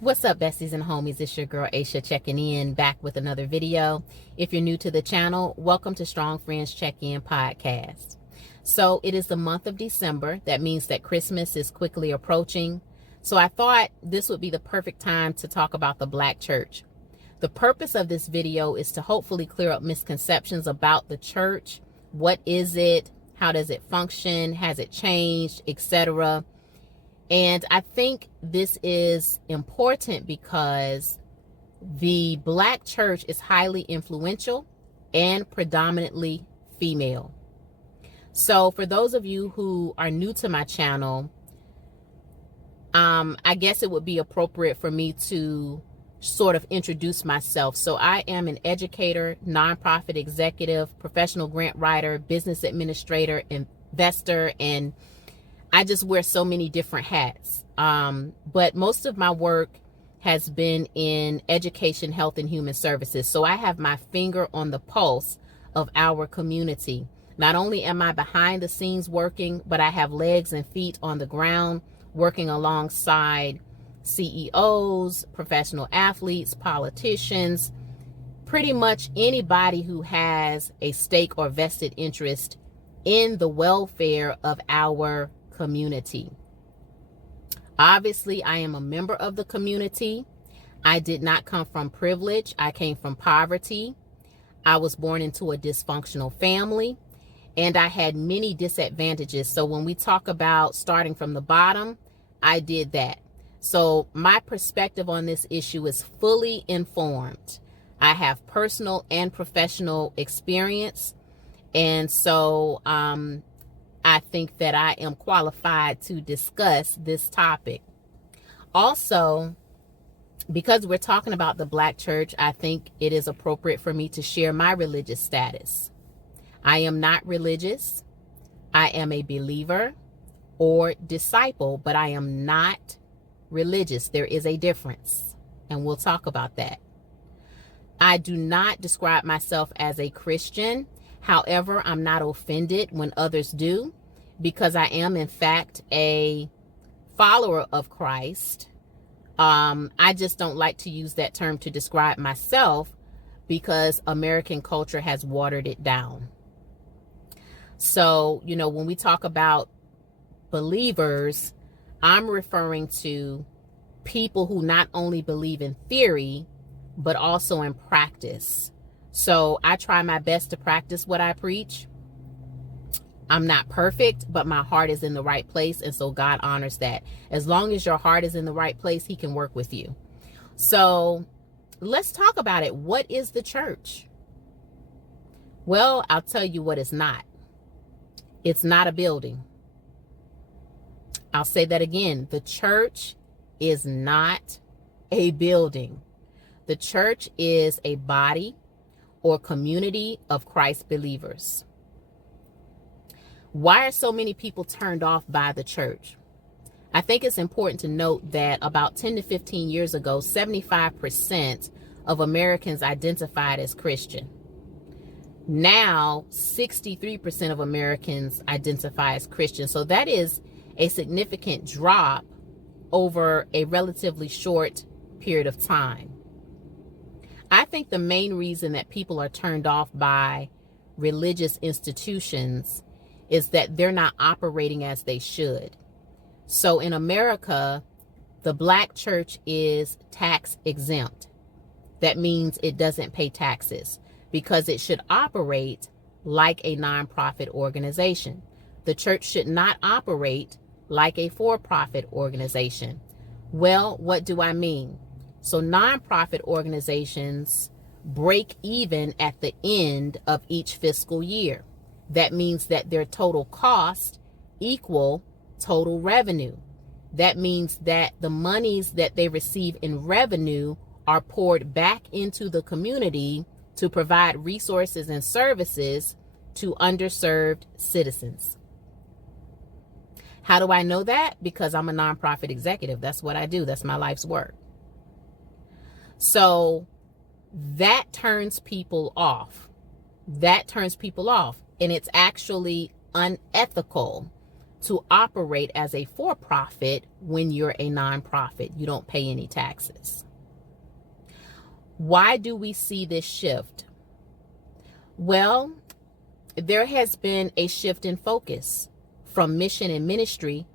What's up, besties and homies? It's your girl Aisha checking in, back with another video. If you're new to the channel, welcome to Strong Friends Check-In Podcast. So it is the month of December. That means that Christmas is quickly approaching. So I thought this would be the perfect time to talk about the Black church. The purpose of this video is to hopefully clear up misconceptions about the church. What is it? How does it function? Has it changed? Etc. And I think this is important because the Black church is highly influential and predominantly female. So for those of you who are new to my channel, I guess it would be appropriate for me to sort of introduce myself. So I am an educator, nonprofit executive, professional grant writer, business administrator, investor, and I just wear so many different hats. But most of my work has been in education, health, and human services. So I have my finger on the pulse of our community. Not only am I behind the scenes working, but I have legs and feet on the ground working alongside CEOs, professional athletes, politicians, pretty much anybody who has a stake or vested interest in the welfare of our community. Obviously, I am a member of the community. I did not come from privilege. I came from poverty. I was born into a dysfunctional family, and I had many disadvantages. So when we talk about starting from the bottom, I did that. So my perspective on this issue is fully informed. I have personal and professional experience, and so I think that I am qualified to discuss this topic. Also, because we're talking about the Black church, I think it is appropriate for me to share my religious status. I am not religious. I am a believer or disciple, but I am not religious. There is a difference, and we'll talk about that. I do not describe myself as a Christian. However, I'm not offended when others do, because I am, in fact, a follower of Christ. I just don't like to use that term to describe myself because American culture has watered it down. So, when we talk about believers, I'm referring to people who not only believe in theory, but also in practice. So I try my best to practice what I preach. I'm not perfect, but my heart is in the right place. And so God honors that. As long as your heart is in the right place, he can work with you. So let's talk about it. What is the church? Well, I'll tell you what it's not. It's not a building. I'll say that again. The church is not a building. The church is a body or community of Christ believers. Why are so many people turned off by the church? I think it's important to note that about 10 to 15 years ago, 75% of Americans identified as Christian. Now, 63% of Americans identify as Christian. So that is a significant drop over a relatively short period of time. I think the main reason that people are turned off by religious institutions is that they're not operating as they should. So in America, the Black church is tax exempt. That means it doesn't pay taxes because it should operate like a nonprofit organization. The church should not operate like a for-profit organization. Well, what do I mean? So nonprofit organizations break even at the end of each fiscal year. That means that their total cost equal total revenue. That means that the monies that they receive in revenue are poured back into the community to provide resources and services to underserved citizens. How do I know that? Because I'm a nonprofit executive. That's what I do. That's my life's work. So that turns people off. And it's actually unethical to operate as a for-profit when you're a nonprofit. You don't pay any taxes. Why do we see this shift? Well, there has been a shift in focus from mission and ministry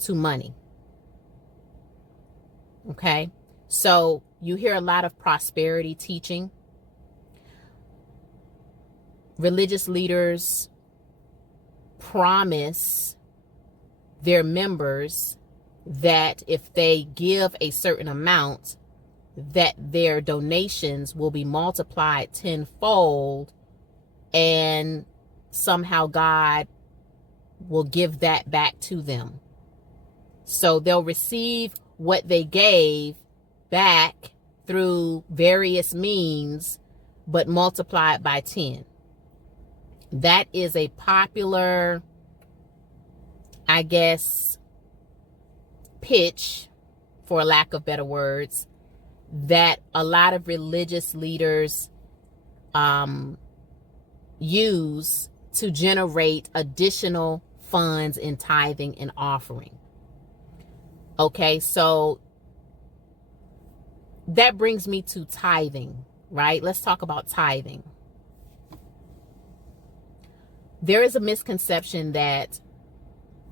to money. Okay, so you hear a lot of prosperity teaching. Religious leaders promise their members that if they give a certain amount, that their donations will be multiplied tenfold, and somehow God will give that back to them. So they'll receive what they gave back through various means, but multiply it by 10. That is a popular, I guess, pitch, for lack of better words, that a lot of religious leaders use to generate additional funds in tithing and offering. Okay, so that brings me to tithing, right? Let's talk about tithing. There is a misconception that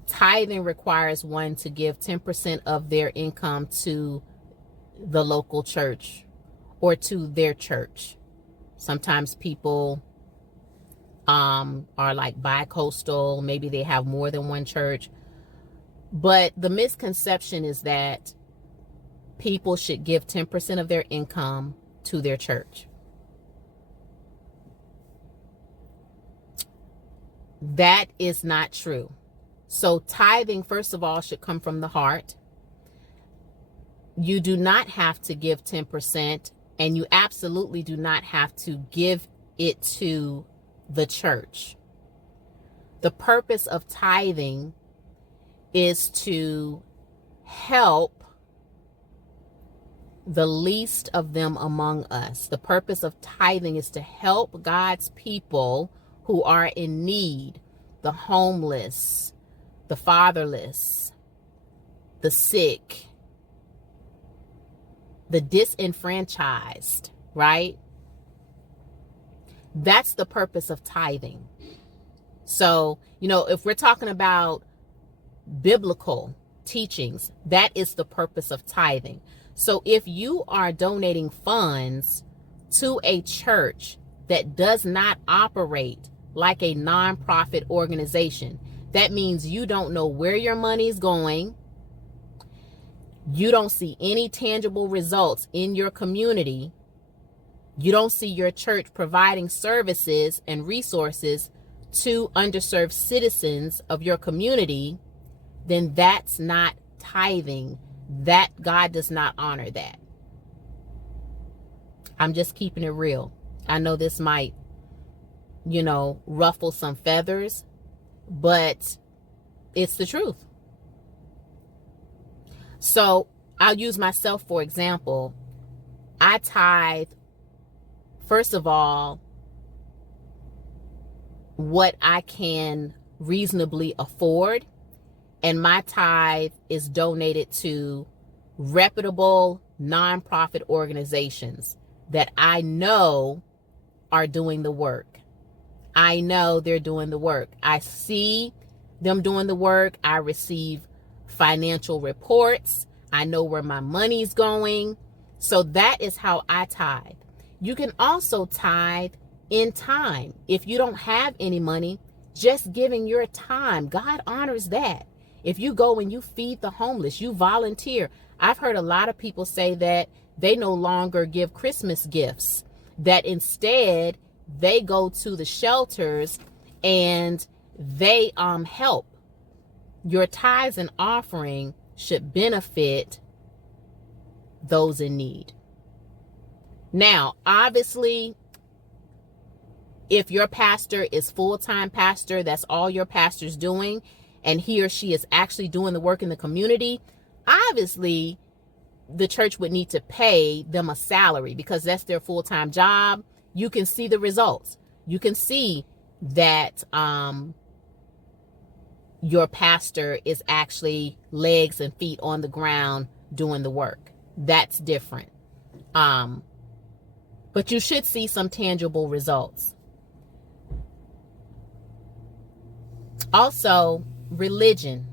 tithing requires one to give 10% of their income to the local church or to their church. Sometimes people are like bi-coastal, maybe they have more than one church. But the misconception is that people should give 10% of their income to their church. That is not true. So tithing, first of all, should come from the heart. You do not have to give 10%, and you absolutely do not have to give it to the church. The purpose of tithing is to help the least of them among us. The purpose of tithing is to help God's people who are in need, the homeless, the fatherless, the sick, the disenfranchised, right? That's the purpose of tithing. So, if we're talking about biblical teachings, that is the purpose of tithing. So if you are donating funds to a church that does not operate like a nonprofit organization, that means you don't know where your money is going. You don't see any tangible results in your community. You don't see your church providing services and resources to underserved citizens of your community, then that's not tithing. That God does not honor that. I'm just keeping it real. I know this might, ruffle some feathers, but it's the truth. So I'll use myself for example. I tithe, first of all, what I can reasonably afford. And my tithe is donated to reputable nonprofit organizations that I know are doing the work. I know they're doing the work. I see them doing the work. I receive financial reports. I know where my money's going. So that is how I tithe. You can also tithe in time. If you don't have any money, just giving your time, God honors that. If you go and you feed the homeless, you volunteer. I've heard a lot of people say that they no longer give Christmas gifts, that instead they go to the shelters and they help. Your tithes and offering should benefit those in need. Now, obviously, if your pastor is full-time pastor, that's all your pastor's doing, and he or she is actually doing the work in the community, obviously the church would need to pay them a salary because that's their full-time job. You can see the results. You can see that, your pastor is actually legs and feet on the ground doing the work. That's different. But you should see some tangible results. Also, religion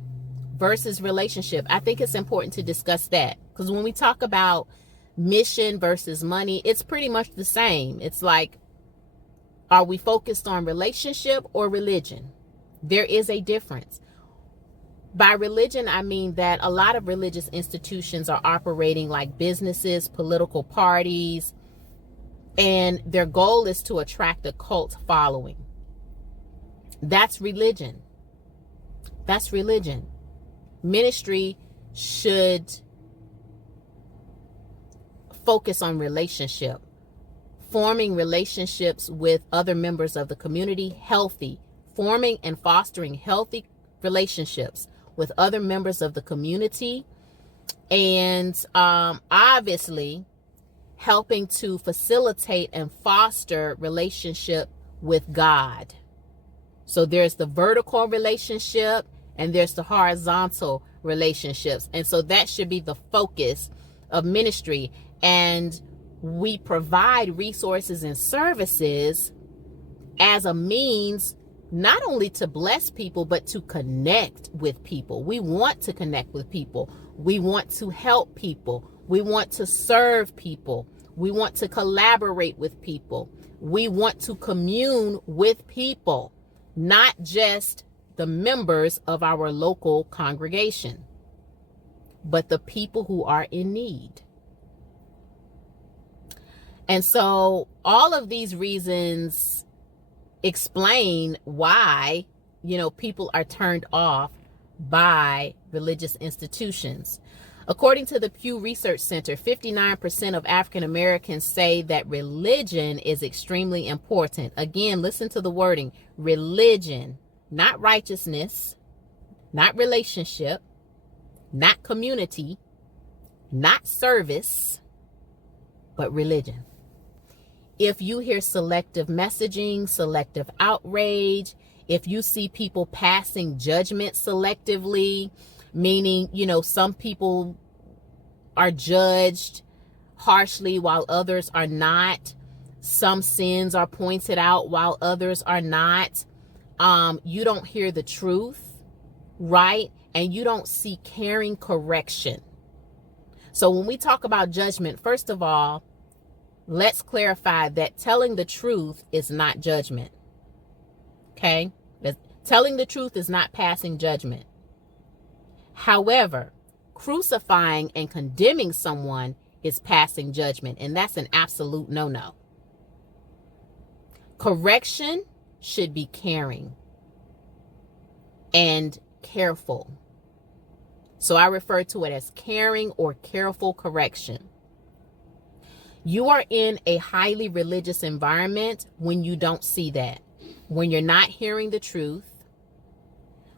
versus relationship. I think it's important to discuss that, because when we talk about mission versus money, it's pretty much the same. It's like, are we focused on relationship or religion? There is a difference. By religion, I mean that a lot of religious institutions are operating like businesses, political parties, and their goal is to attract a cult following. That's religion. That's religion. Ministry should focus on relationship, forming relationships with other members of the community, forming and fostering healthy relationships with other members of the community, and obviously helping to facilitate and foster relationship with God. So there's the vertical relationship and there's the horizontal relationships. And so that should be the focus of ministry. And we provide resources and services as a means not only to bless people, but to connect with people. We want to connect with people. We want to help people. We want to serve people. We want to collaborate with people. We want to commune with people, not just the members of our local congregation, but the people who are in need. And so all of these reasons explain why, people are turned off by religious institutions. According to the Pew Research Center, 59% of African Americans say that religion is extremely important. Again, listen to the wording: religion, not righteousness, not relationship, not community, not service, but religion. If you hear selective messaging, selective outrage, if you see people passing judgment selectively, meaning, some people are judged harshly while others are not, some sins are pointed out while others are not, you don't hear the truth, right? And you don't see caring correction. So when we talk about judgment, first of all, let's clarify that telling the truth is not judgment. Okay? Telling the truth is not passing judgment. However, crucifying and condemning someone is passing judgment, and that's an absolute no-no. Correction should be caring and careful. So I refer to it as caring or careful correction. You are in a highly religious environment when you don't see that, when you're not hearing the truth,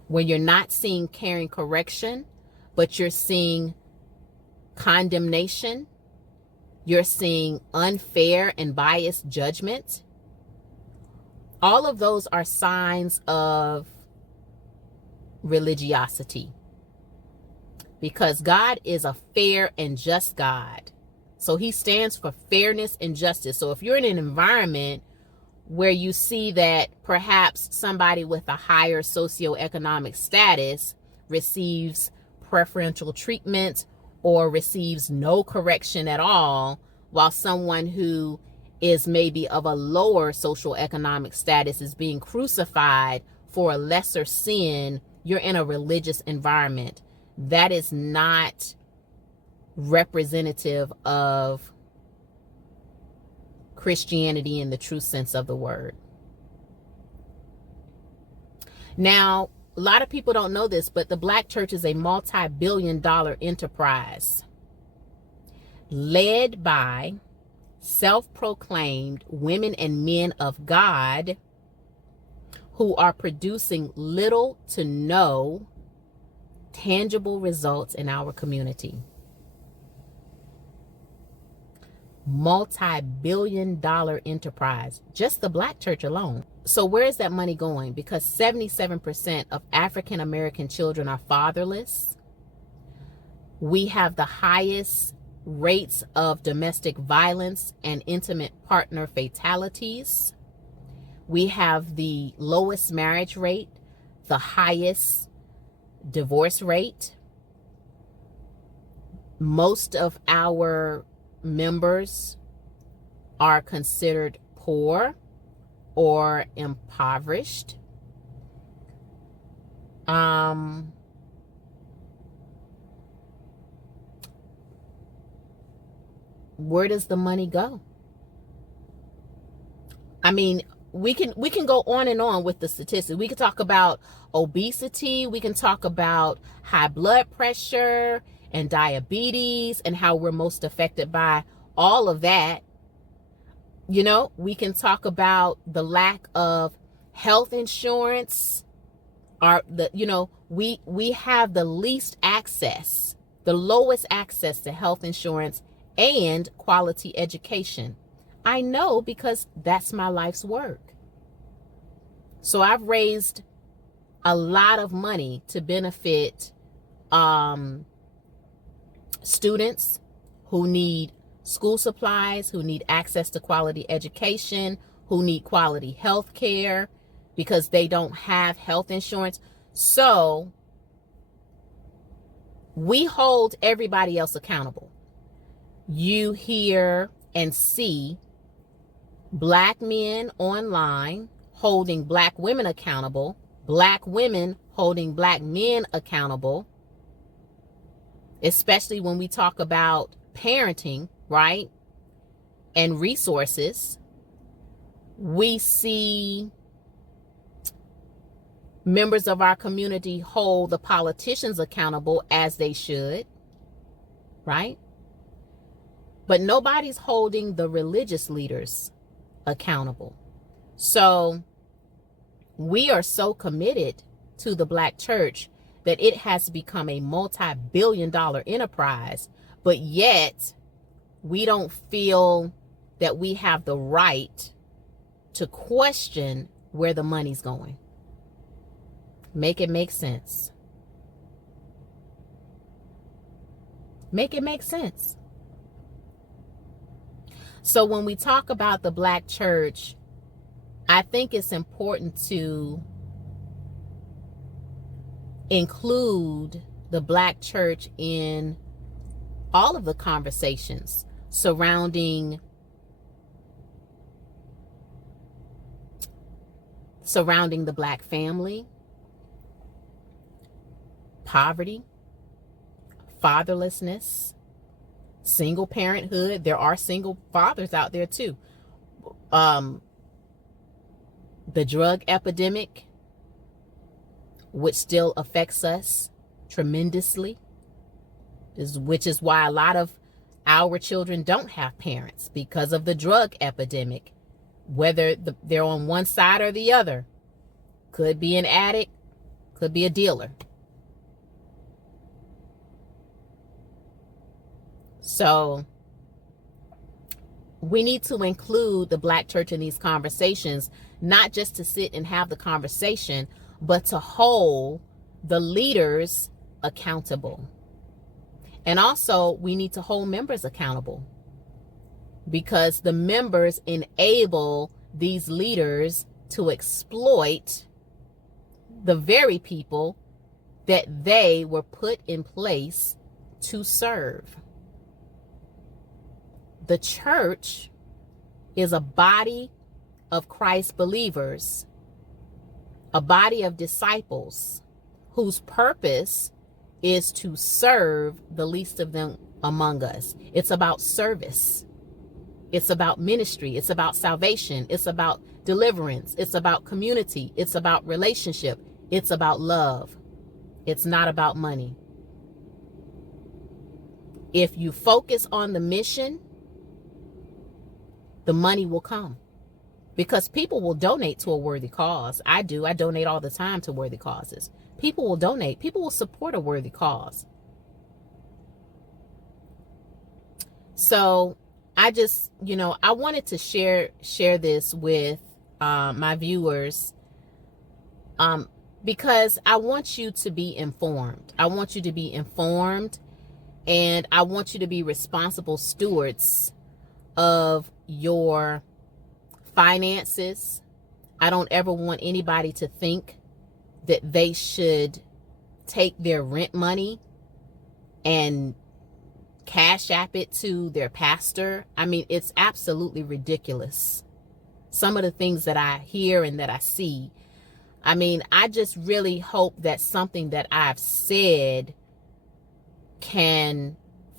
when you're not seeing caring correction, but you're seeing condemnation, you're seeing unfair and biased judgment. All of those are signs of religiosity, because God is a fair and just God. So he stands for fairness and justice. So if you're in an environment where you see that perhaps somebody with a higher socioeconomic status receives preferential treatment or receives no correction at all, while someone who is maybe of a lower socioeconomic status is being crucified for a lesser sin, you're in a religious environment. That is not representative of Christianity in the true sense of the word. Now, a lot of people don't know this, but the Black church is a multi-billion-dollar enterprise led by self-proclaimed women and men of God who are producing little to no tangible results in our community. Multi-billion-dollar enterprise, just the Black church alone. So where is that money going? Because 77% of African American children are fatherless. We have the highest rates of domestic violence and intimate partner fatalities. We have the lowest marriage rate, the highest divorce rate. Most of our members are considered poor or impoverished. Where does the money go? I mean, we can go on and on with the statistics. We can talk about obesity. We can talk about high blood pressure and diabetes and how we're most affected by all of that. You know, we can talk about the lack of health insurance. We have the least access, the lowest access to health insurance and quality education. I know because that's my life's work. So I've raised a lot of money to benefit students who need school supplies, who need access to quality education, who need quality health care because they don't have health insurance. So we hold everybody else accountable. You hear and see Black men online holding Black women accountable, Black women holding Black men accountable, especially when we talk about parenting, right? And resources. We see members of our community hold the politicians accountable as they should, right? But nobody's holding the religious leaders accountable. So we are so committed to the Black church that it has become a multi-billion-dollar enterprise, but yet we don't feel that we have the right to question where the money's going. Make it make sense. Make it make sense. So when we talk about the Black church, I think it's important to include the Black church in all of the conversations surrounding the Black family, poverty, fatherlessness, single parenthood. There are single fathers out there too. The drug epidemic, which still affects us tremendously, which is why a lot of our children don't have parents, because of the drug epidemic, whether they're on one side or the other. Could be an addict, could be a dealer. So we need to include the Black church in these conversations, not just to sit and have the conversation, but to hold the leaders accountable. And also, we need to hold members accountable, because the members enable these leaders to exploit the very people that they were put in place to serve. The church is a body of Christ believers, a body of disciples whose purpose is to serve the least of them among us. It's about service. It's about ministry. It's about salvation. It's about deliverance. It's about community. It's about relationship. It's about love. It's not about money. If you focus on the mission, the money will come, because people will donate to a worthy cause. I do. I donate all the time to worthy causes. People will donate. People will support a worthy cause. So I just, I wanted to share this with my viewers, because I want you to be informed. I want you to be informed, and I want you to be responsible stewards of your finances. I don't ever want anybody to think that they should take their rent money and cash app it to their pastor. I mean, it's absolutely ridiculous. Some of the things that I hear and that I see. I mean, I just really hope that something that I've said can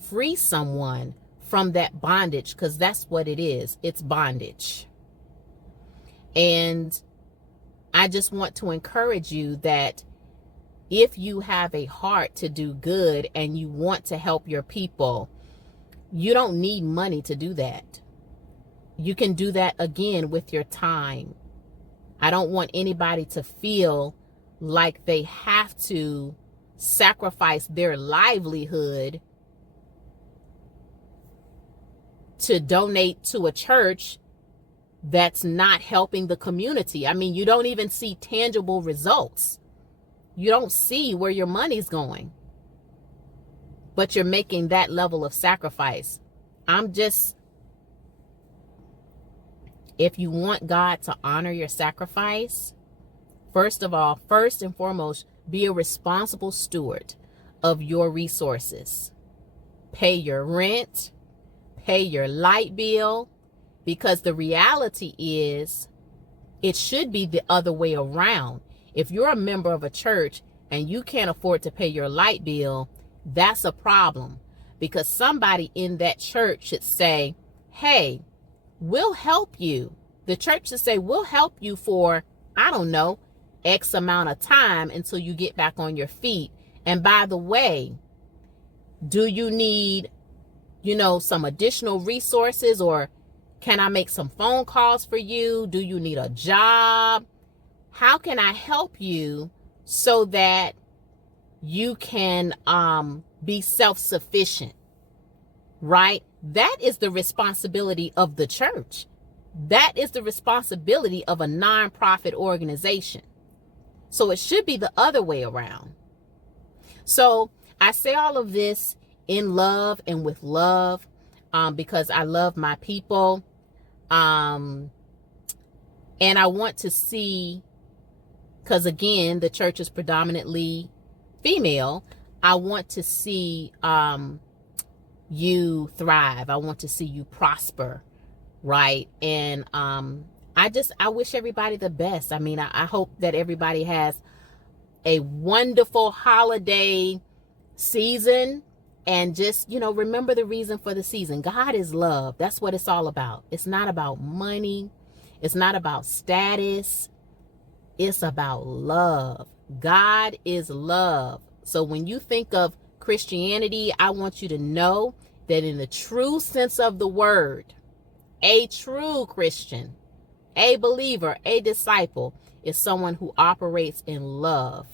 free someone from that bondage, because that's what it is. It's bondage. And I just want to encourage you that if you have a heart to do good and you want to help your people, you don't need money to do that. You can do that again with your time. I don't want anybody to feel like they have to sacrifice their livelihood to donate to a church that's not helping the community. I mean, you don't even see tangible results. You don't see where your money's going, but you're making that level of sacrifice. If you want God to honor your sacrifice, first and foremost, be a responsible steward of your resources. Pay your rent, pay your light bill, because the reality is it should be the other way around. If you're a member of a church and you can't afford to pay your light bill, that's a problem, because somebody in that church should say, hey, we'll help you. The church should say, we'll help you for, I don't know, X amount of time until you get back on your feet. And by the way, do you need, some additional resources, or can I make some phone calls for you? Do you need a job? How can I help you so that you can be self-sufficient, right? That is the responsibility of the church. That is the responsibility of a nonprofit organization. So it should be the other way around. So I say all of this in love and with love, because I love my people. And I want to see, because again, the church is predominantly female. I want to see you thrive. I want to see you prosper, right? And I wish everybody the best. I mean, I hope that everybody has a wonderful holiday season, and just, remember the reason for the season. God is love. That's what it's all about. It's not about money. It's not about status. It's about love. God is love. So when you think of Christianity, I want you to know that in the true sense of the word, a true Christian, a believer, a disciple is someone who operates in love,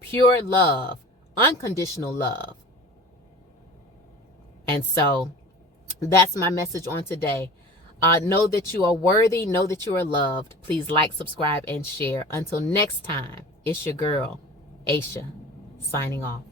pure love, unconditional love. And so that's my message on today. Know that you are worthy. Know that you are loved. Please like, subscribe, and share. Until next time, it's your girl, Aisha, signing off.